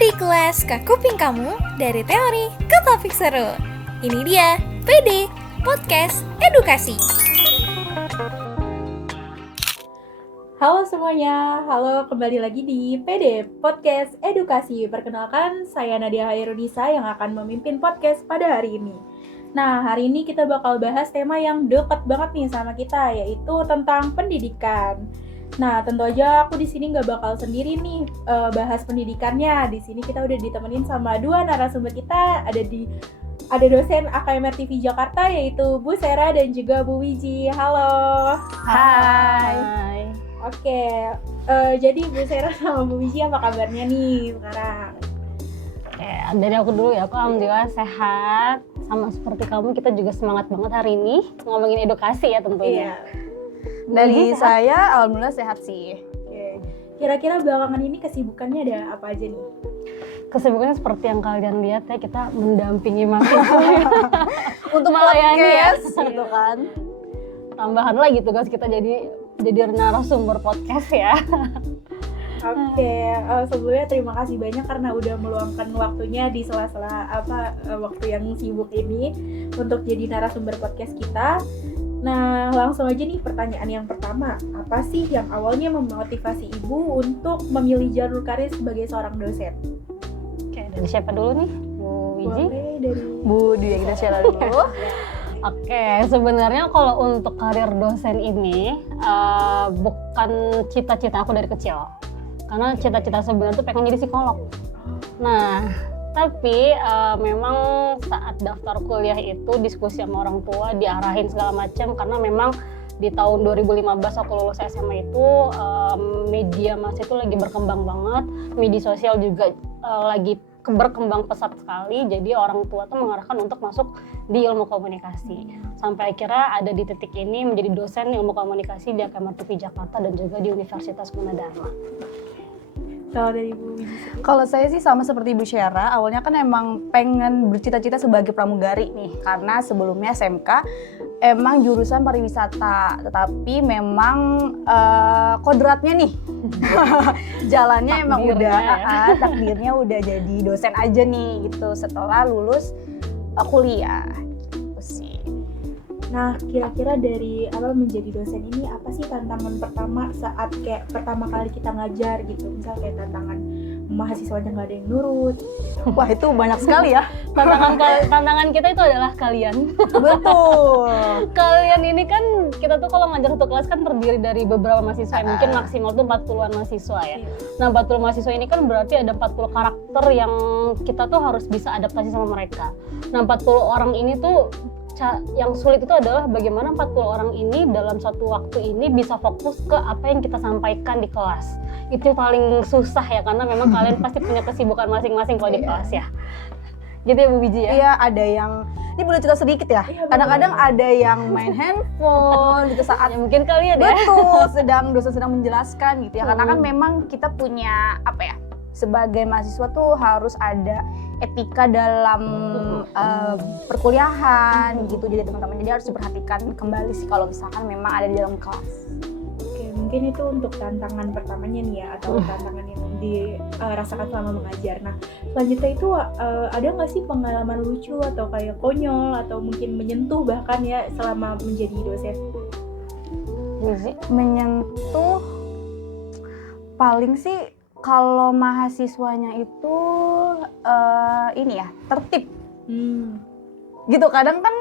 Dari kelas ke kuping kamu, dari teori ke topik seru. Ini dia PD, Podcast Edukasi. Halo semuanya, halo kembali lagi di PD, Podcast Edukasi. Perkenalkan, saya Nadia Hairunisa yang akan memimpin podcast pada hari ini. Nah, hari ini kita bakal bahas tema yang dekat banget nih sama kita, yaitu tentang pendidikan. Nah, tentu aja aku di sini nggak bakal sendiri nih bahas pendidikannya. Di sini kita udah ditemenin sama dua narasumber kita. Ada dosen AKMR TV Jakarta, yaitu Bu Sera dan juga Bu Wiji. Halo. Hai. Oke, jadi Bu Sera sama Bu Wiji apa kabarnya nih sekarang? Dari aku dulu ya, aku alhamdulillah sehat. Sama seperti kamu, kita juga semangat banget hari ini ngomongin edukasi ya tentunya. Iya. Dari saya, alhamdulillah sehat sih. Oke. Kira-kira belakangan ini kesibukannya ada apa aja nih? Kesibukannya seperti yang kalian lihat ya, kita mendampingi mahasiswa Untuk melayani ya, gitu kan. Tambahan lagi tugas kita jadi narasumber podcast ya. Oke, sebelumnya terima kasih banyak karena udah meluangkan waktunya di sela-sela waktu yang sibuk ini untuk jadi narasumber podcast kita. Nah, langsung aja nih pertanyaan yang pertama. Apa sih yang awalnya memotivasi Ibu untuk memilih jalur karir sebagai seorang dosen? Oke, dari siapa dulu nih? Bu Wiji? Boleh dari Bu Dwi kita share dulu. Oke, sebenarnya kalau untuk karir dosen ini bukan cita-cita aku dari kecil. Karena cita-cita sebenarnya tuh pengen jadi psikolog. Nah, tapi memang saat daftar kuliah itu diskusi sama orang tua, diarahin segala macam, karena memang di tahun 2015 aku lulus SMA itu media massa itu lagi berkembang banget, media sosial juga lagi berkembang pesat sekali, jadi orang tua tuh mengarahkan untuk masuk di ilmu komunikasi. Sampai akhirnya ada di titik ini menjadi dosen ilmu komunikasi di AKMR TV Jakarta dan juga di Universitas Gunadarma. Kalau dari Bu Wiji? Kalau saya sih sama seperti Bu Syara, awalnya kan emang pengen bercita-cita sebagai pramugari nih, karena sebelumnya SMK emang jurusan pariwisata, tetapi memang kodratnya nih jalannya emang udah takdirnya udah jadi dosen aja nih gitu setelah lulus kuliah gitu sih. Nah, kira-kira dari awal menjadi dosen ini apa sih tantangan pertama saat kayak pertama kali kita ngajar gitu? Misal kayak tantangan mahasiswanya nggak ada yang nurut. Wah, itu banyak sekali ya. Tantangan kita itu adalah kalian. Betul. Kalian ini kan, kita tuh kalau ngajar satu kelas kan terdiri dari beberapa mahasiswa, mungkin maksimal tuh 40-an mahasiswa ya. Nah, 40 mahasiswa ini kan berarti ada 40 karakter yang kita tuh harus bisa adaptasi sama mereka. Nah, 40 orang ini tuh yang sulit itu adalah bagaimana 40 orang ini dalam satu waktu ini bisa fokus ke apa yang kita sampaikan di kelas. Itu yang paling susah ya, karena memang kalian pasti punya kesibukan masing-masing kalau di kelas ya. Gitu ya Bu Wiji ya? Iya, ada yang, ini boleh cerita sedikit ya? Kadang-kadang ada yang main handphone gitu saat Ya mungkin kalian ya. betul, dosen sedang menjelaskan gitu ya. Karena kan memang kita punya apa ya? Sebagai mahasiswa tuh harus ada etika dalam perkuliahan gitu. Jadi teman-teman jadi harus diperhatikan kembali sih kalau misalkan memang ada di dalam kelas. Oke, mungkin itu untuk tantangan pertamanya nih ya, atau tantangan yang dirasakan selama mengajar. Nah, selanjutnya itu ada nggak sih pengalaman lucu atau kayak konyol atau mungkin menyentuh bahkan ya selama menjadi dosen? Menyentuh paling sih kalau mahasiswanya itu ini ya, tertib. Gitu, kadang kan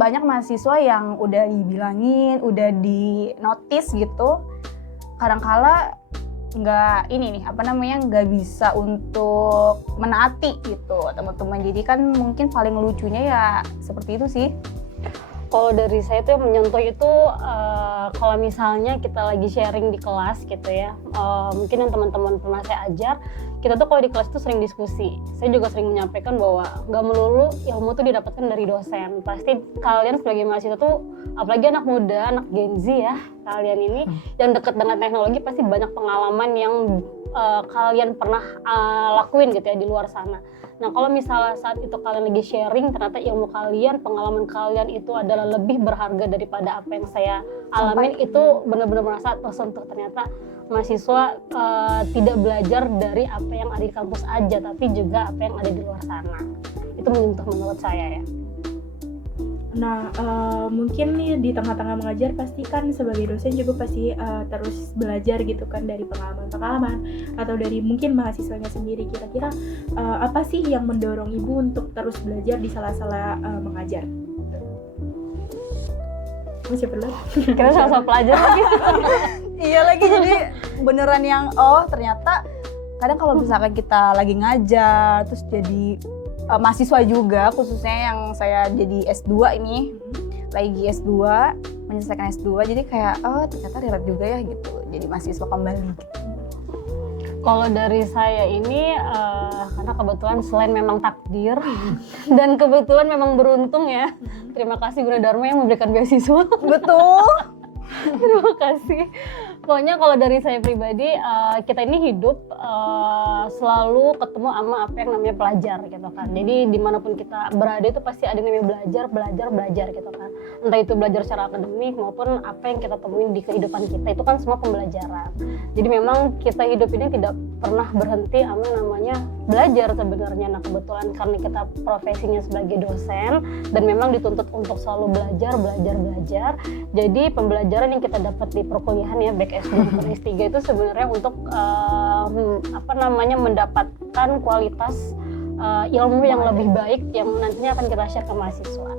banyak mahasiswa yang udah dibilangin, udah di notice gitu, kadangkala nggak bisa untuk menaati gitu teman-teman. Jadi kan mungkin paling lucunya ya seperti itu sih. Kalau dari saya tuh yang menyentuh itu kalau misalnya kita lagi sharing di kelas gitu ya, mungkin yang teman-teman pernah saya ajar, kita tuh kalau di kelas tuh sering diskusi. Saya juga sering menyampaikan bahwa nggak melulu ilmu tuh didapatkan dari dosen. Pasti kalian sebagai mahasiswa tuh, apalagi anak muda, anak Gen Z ya, kalian ini yang dekat dengan teknologi pasti banyak pengalaman yang kalian pernah lakuin gitu ya di luar sana. Nah, kalau misalnya saat itu kalian lagi sharing, ternyata ilmu kalian, pengalaman kalian itu adalah lebih berharga daripada apa yang saya alamin, itu benar-benar merasa tersentuh. Ternyata mahasiswa tidak belajar dari apa yang ada di kampus aja, tapi juga apa yang ada di luar sana. Itu menurut saya ya. Nah, mungkin nih di tengah-tengah mengajar pasti kan sebagai dosen juga pasti terus belajar gitu kan dari pengalaman-pengalaman atau dari mungkin mahasiswanya sendiri. Kira-kira apa sih yang mendorong Ibu untuk terus belajar di sela-sela mengajar? Siapa dulu? Kita sama-sama pelajar lagi. Iya lagi, jadi beneran yang ternyata kadang kalau misalkan kita lagi ngajar terus jadi mahasiswa juga, khususnya yang saya jadi S2 ini, lagi S2, menyelesaikan S2, jadi kayak ternyata relate juga ya gitu, jadi mahasiswa kembali gitu. Kalau dari saya ini karena kebetulan selain memang takdir dan kebetulan memang beruntung ya. Terima kasih Gunadarma yang memberikan beasiswa. Betul. Terima kasih. Pokoknya kalau dari saya pribadi, kita ini hidup selalu ketemu sama apa yang namanya pelajar gitu kan. Jadi dimanapun kita berada itu pasti ada yang namanya belajar gitu kan. Entah itu belajar secara akademik maupun apa yang kita temuin di kehidupan kita, itu kan semua pembelajaran. Jadi memang kita hidup ini tidak pernah berhenti sama namanya belajar sebenarnya. Nah kebetulan karena kita profesinya sebagai dosen dan memang dituntut untuk selalu belajar. Jadi pembelajaran yang kita dapat di perkuliahan ya, baik S2 maupun S3 itu sebenarnya untuk mendapatkan kualitas ilmu yang lebih baik yang nantinya akan kita share ke mahasiswa.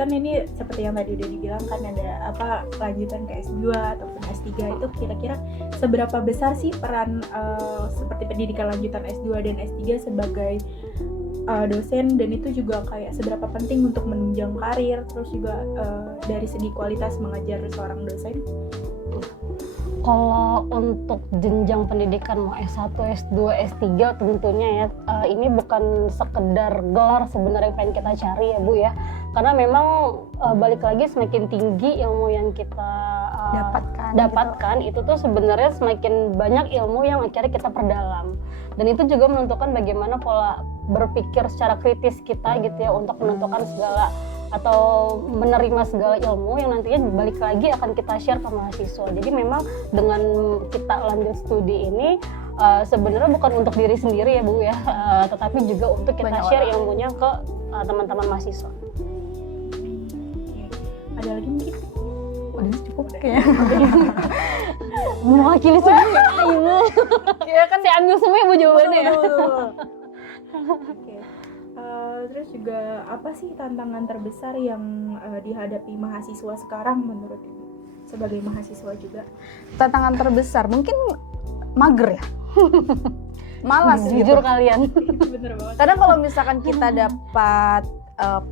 Kan ini seperti yang tadi udah dibilang kan ada lanjutan ke S2 ataupun S3 itu kira-kira seberapa besar sih peran seperti pendidikan lanjutan S2 dan S3 sebagai dosen, dan itu juga kayak seberapa penting untuk menunjang karir, terus juga dari segi kualitas mengajar seorang dosen? Kalau untuk jenjang pendidikan mau S1, S2, S3 tentunya ya ini bukan sekedar gelar sebenarnya yang pengen kita cari ya Bu ya. Karena memang balik lagi semakin tinggi ilmu yang kita dapatkan gitu. Itu tuh sebenarnya semakin banyak ilmu yang akhirnya kita perdalam. Dan itu juga menentukan bagaimana pola berpikir secara kritis kita gitu ya untuk menentukan segala atau menerima segala ilmu yang nantinya balik lagi akan kita share ke mahasiswa. Jadi memang dengan kita lanjut studi ini sebenarnya bukan untuk diri sendiri ya Bu ya, tetapi juga untuk kita banyak share orang. ilmunya ke teman-teman mahasiswa. Ada lagi mungkin? Udah cukup kayaknya. Mewakili semua Ibu. Iya kan, Saya ambil semua ya Bu jawabannya ya. Oke. Terus juga apa sih tantangan terbesar yang dihadapi mahasiswa sekarang menurut Ibu sebagai mahasiswa juga? tantangan terbesar mungkin mager ya. Malas gitu. Jujur kalian. Bener banget. Kadang kalau misalkan kita dapat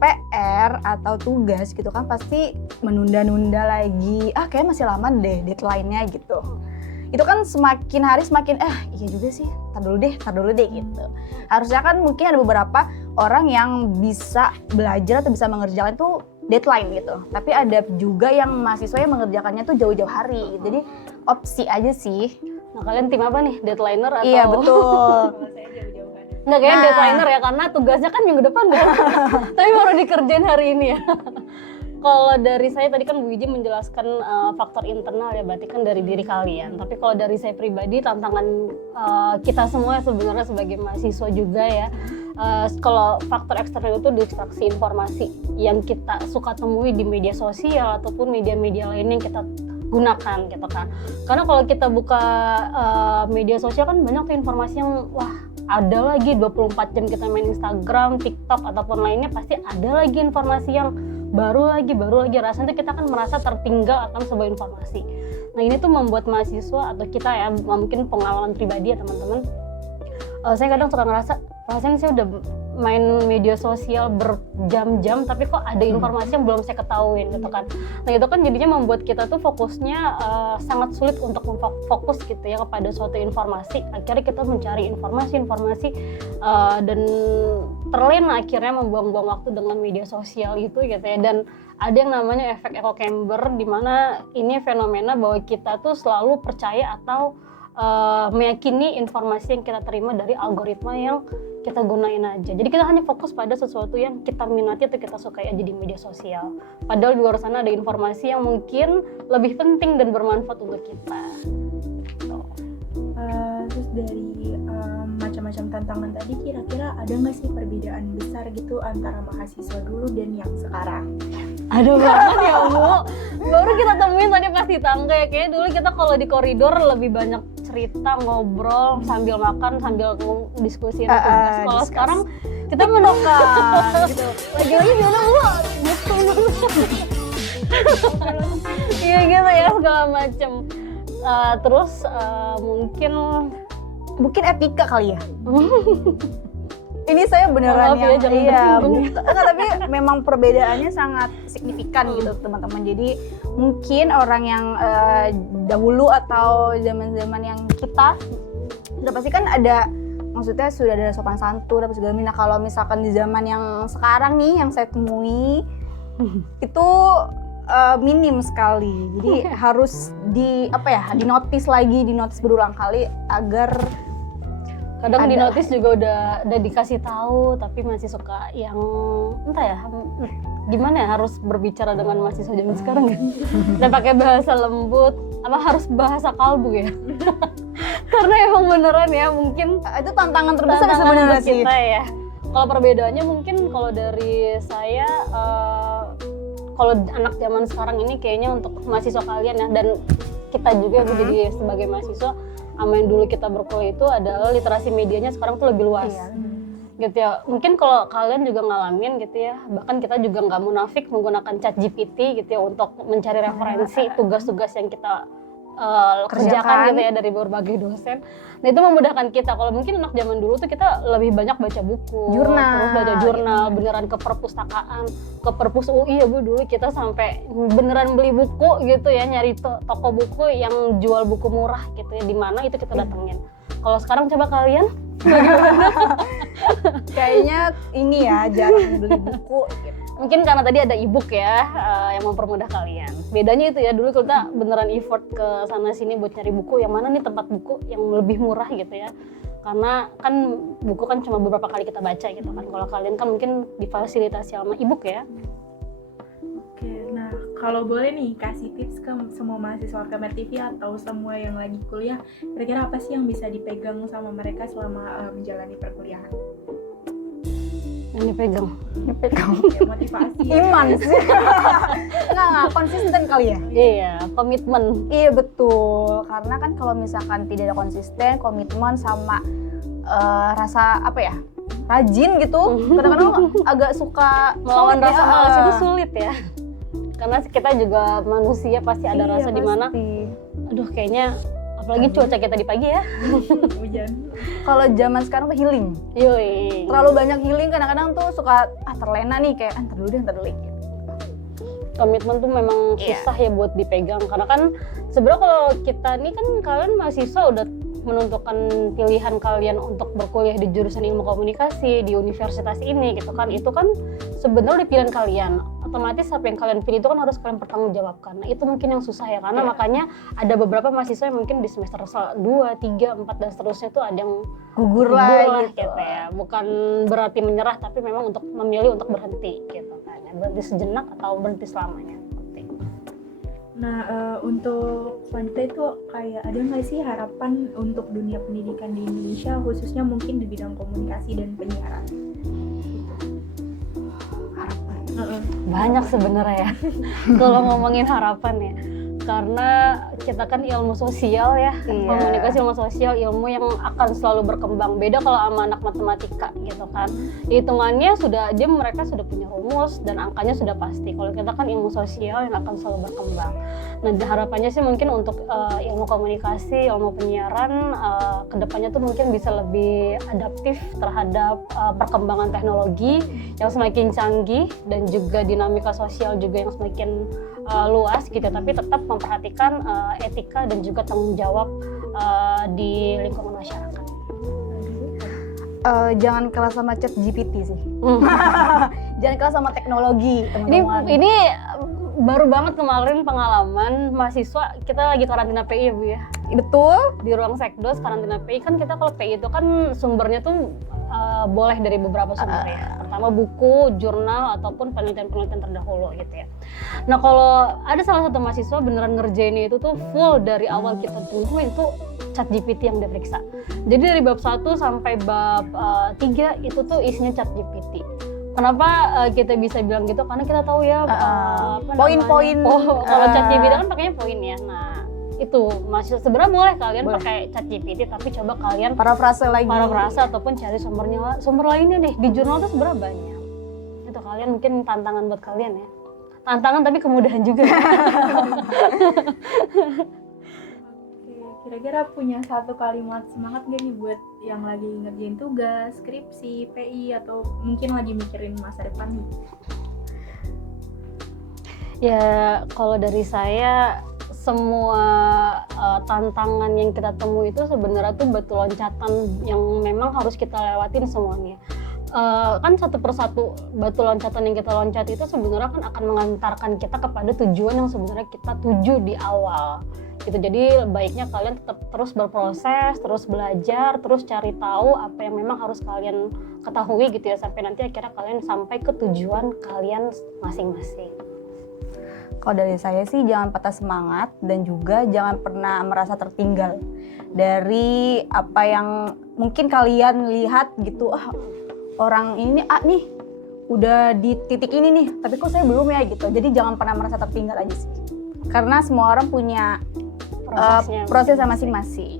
PR atau tugas gitu kan pasti menunda-nunda lagi. Kayak masih lama deh deadline-nya gitu. Itu kan semakin hari semakin iya juga sih, tar dulu deh gitu. Harusnya kan mungkin ada beberapa orang yang bisa belajar atau bisa mengerjakan itu deadline gitu. Tapi ada juga yang mahasiswa yang mengerjakannya tuh jauh-jauh hari. Jadi opsi aja sih. Nah kalian tim apa nih? Deadliner atau? Iya betul. Kalau saya jauh-jauhan. Nggak kayaknya deadliner ya, karena tugasnya kan minggu depan kan. Tapi baru dikerjain hari ini ya. Kalau dari saya tadi kan Bu Wiji menjelaskan faktor internal ya, berarti kan dari diri kalian. Tapi kalau dari saya pribadi, tantangan kita semua sebenarnya sebagai mahasiswa juga ya. Kalau faktor eksternal itu distraksi informasi yang kita suka temui di media sosial ataupun media-media lain yang kita gunakan gitu kan. Karena kalau kita buka media sosial kan banyak tuh informasi yang ada lagi 24 jam kita main Instagram, TikTok ataupun lainnya, pasti ada lagi informasi yang baru lagi rasanya kita kan merasa tertinggal akan sebuah informasi. Nah ini tuh membuat mahasiswa atau kita ya, mungkin pengalaman pribadi ya teman-teman, saya kadang suka ngerasa rasanya saya udah main media sosial berjam-jam tapi kok ada informasi yang belum saya ketahuin gitu kan. Nah itu kan jadinya membuat kita tuh fokusnya sangat sulit untuk fokus gitu ya kepada suatu informasi. Akhirnya kita mencari informasi dan terlena akhirnya membuang-buang waktu dengan media sosial itu gitu ya. Dan ada yang namanya efek echo chamber, di mana ini fenomena bahwa kita tuh selalu percaya atau meyakini informasi yang kita terima dari algoritma yang kita gunain aja. Jadi kita hanya fokus pada sesuatu yang kita minati atau kita sukai aja di media sosial. Padahal di luar sana ada informasi yang mungkin lebih penting dan bermanfaat untuk kita. Terus dari macam-macam tantangan tadi, kira-kira ada nggak sih perbedaan besar gitu antara mahasiswa dulu dan yang sekarang? Ada banget ya Bu. Baru kita temuin tadi pas di tangga ya. Kayaknya dulu kita kalau di koridor lebih banyak cerita, ngobrol sambil makan, sambil diskusi tugas. Kalau sekarang kita mendokan gitu. Lagi-lagi gimana Bu? Gitu. Iya gitu ya, segala macam. Terus mungkin etika kali ya. Ini saya beneran Maaf ya, enggak, tapi memang perbedaannya sangat signifikan gitu teman-teman. Jadi mungkin orang yang dahulu atau zaman-zaman yang kita udah pasti kan ada, maksudnya sudah ada sopan santun apa segala macam. Nah, kalau misalkan di zaman yang sekarang nih yang saya temui itu minim sekali. Jadi harus dinotis berulang kali agar kadang di notis juga udah dikasih tahu, tapi masih suka yang entah ya gimana ya, harus berbicara dengan mahasiswa zaman sekarang ya. Dan pakai bahasa lembut, apa harus bahasa kalbu ya. Karena emang beneran ya, mungkin itu tantangan terbesar sebenarnya sih kita ya. Kalau perbedaannya mungkin kalau dari saya kalau anak zaman sekarang ini kayaknya untuk mahasiswa kalian ya, dan kita juga jadi sebagai mahasiswa, sama yang dulu kita berkuliah itu adalah literasi medianya sekarang tuh lebih luas. Gitu ya. Mungkin kalau kalian juga ngalamin gitu ya, bahkan kita juga nggak munafik menggunakan ChatGPT gitu ya untuk mencari referensi tugas-tugas yang kita kerjakan gitu ya dari berbagai dosen. Nah itu memudahkan kita. Kalau mungkin anak zaman dulu tuh kita lebih banyak baca buku, terus baca jurnal, beneran ke perpustakaan, ke perpus UI ya Bu, dulu kita sampai beneran beli buku gitu ya, nyari toko buku yang jual buku murah gitu ya, di mana itu kita datengin. Kalau sekarang coba kalian kayaknya ini ya jarang beli buku gitu. Mungkin karena tadi ada e-book ya yang mempermudah kalian. Bedanya itu ya, dulu kita beneran effort ke sana sini buat nyari buku, yang mana nih tempat buku yang lebih murah gitu ya. Karena kan buku kan cuma beberapa kali kita baca gitu kan. Kalau kalian kan mungkin difasilitasi sama e-book ya. Oke, nah kalau boleh nih kasih tips ke semua mahasiswa KMR TV atau semua yang lagi kuliah, kira-kira apa sih yang bisa dipegang sama mereka selama menjalani perkuliahan? Yang dipegang Ya, motivasi iman sih. Nggak, konsisten kali ya. Iya, komitmen. Iya betul, karena kan kalau misalkan tidak ada konsisten, komitmen sama rasa rajin gitu, kadang-kadang agak suka melawan rasa malas itu sulit. sulit ya. Karena kita juga manusia, pasti ada rasa di mana aduh kayaknya, apalagi cuaca kita di pagi ya, hujan. Kalau zaman sekarang tuh healing. Yoi. Terlalu banyak healing, kadang-kadang tuh suka terlena nih, kayak ntar dulu deh. Komitmen tuh memang susah ya buat dipegang, karena kan sebenarnya kalau kita nih kan, kalian mahasiswa udah menentukan pilihan kalian untuk berkuliah di jurusan ilmu komunikasi di universitas ini gitu kan. Itu kan sebenarnya pilihan kalian, otomatis apa yang kalian pilih itu kan harus kalian pertanggungjawabkan. Nah itu mungkin yang susah ya, karena makanya ada beberapa mahasiswa yang mungkin di semester 2, 3, 4 dan seterusnya tuh ada yang gugur lah gitu ya. Bukan berarti menyerah, tapi memang untuk memilih untuk berhenti gitu kan, berhenti sejenak atau berhenti selamanya. Nah, untuk selanjutnya itu kayak ada nggak sih harapan untuk dunia pendidikan di Indonesia, khususnya mungkin di bidang komunikasi dan penyiaran? Harapan. Banyak sebenarnya ya. Kalau ngomongin harapan ya, karena kita kan ilmu sosial ya, komunikasi ilmu sosial, ilmu yang akan selalu berkembang. Beda kalau sama anak matematika gitu kan, hitungannya mereka sudah punya rumus dan angkanya sudah pasti. Kalau kita kan ilmu sosial yang akan selalu berkembang. Nah harapannya sih mungkin untuk ilmu komunikasi, ilmu penyiaran kedepannya tuh mungkin bisa lebih adaptif terhadap perkembangan teknologi yang semakin canggih, dan juga dinamika sosial juga yang semakin luas gitu, tapi tetap memperhatikan etika dan juga tanggung jawab di lingkungan masyarakat. Jangan kalah sama ChatGPT sih. Jangan kalah sama teknologi, teman-teman. Ini baru banget kemarin pengalaman mahasiswa, kita lagi karantina PI ya Bu ya. Betul. Di ruang sekdos karantina PI kan, kita kalau PI itu kan sumbernya tuh boleh dari beberapa sumber ya. Pertama buku, jurnal, ataupun penelitian-penelitian terdahulu gitu ya. Nah kalau ada salah satu mahasiswa beneran ngerjainnya itu tuh full dari awal kita tunggu itu ChatGPT yang diperiksa. Jadi dari bab 1 sampai bab 3 itu tuh isinya ChatGPT. Kenapa kita bisa bilang gitu? Karena kita tahu ya poin-poin. Kalau ChatGPT kan pakainya poin ya. Nah itu masih sebenarnya boleh kalian pakai ChatGPT, tapi coba kalian parafrase ataupun cari sumber lainnya deh. Di jurnal tuh sebenarnya banyak. Itu kalian mungkin tantangan buat kalian ya. Tantangan tapi kemudahan juga. Kira-kira punya satu kalimat semangat gak nih buat yang lagi ngerjain tugas, skripsi, PI, atau mungkin lagi mikirin masa depan nih? Ya kalau dari saya, semua tantangan yang kita temui itu sebenarnya tuh batu loncatan yang memang harus kita lewatin semuanya. Kan satu persatu batu loncatan yang kita loncat itu sebenarnya kan akan mengantarkan kita kepada tujuan yang sebenarnya kita tuju di awal gitu. Jadi baiknya kalian tetap terus berproses, terus belajar, terus cari tahu apa yang memang harus kalian ketahui gitu ya, sampai nanti akhirnya kalian sampai ke tujuan kalian masing-masing. Kalau dari saya sih jangan patah semangat dan juga jangan pernah merasa tertinggal dari apa yang mungkin kalian lihat gitu. Orang ini nih udah di titik ini nih, tapi kok saya belum ya gitu. Jadi jangan pernah merasa tertinggal aja sih. Karena semua orang punya prosesnya masing-masing.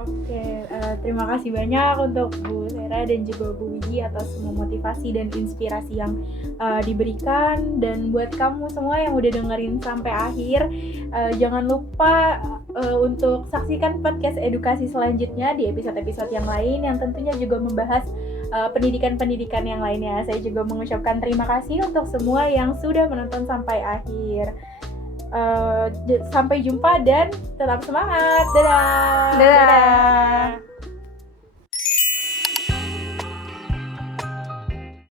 Oke, terima kasih banyak untuk Bu Sera dan juga Bu Wiji atas semua motivasi dan inspirasi yang diberikan. Dan buat kamu semua yang udah dengerin sampai akhir, jangan lupa untuk saksikan podcast edukasi selanjutnya di episode-episode yang lain yang tentunya juga membahas pendidikan-pendidikan yang lainnya. Saya juga mengucapkan terima kasih untuk semua yang sudah menonton sampai akhir. Sampai jumpa dan tetap semangat. Dadah. Dadah.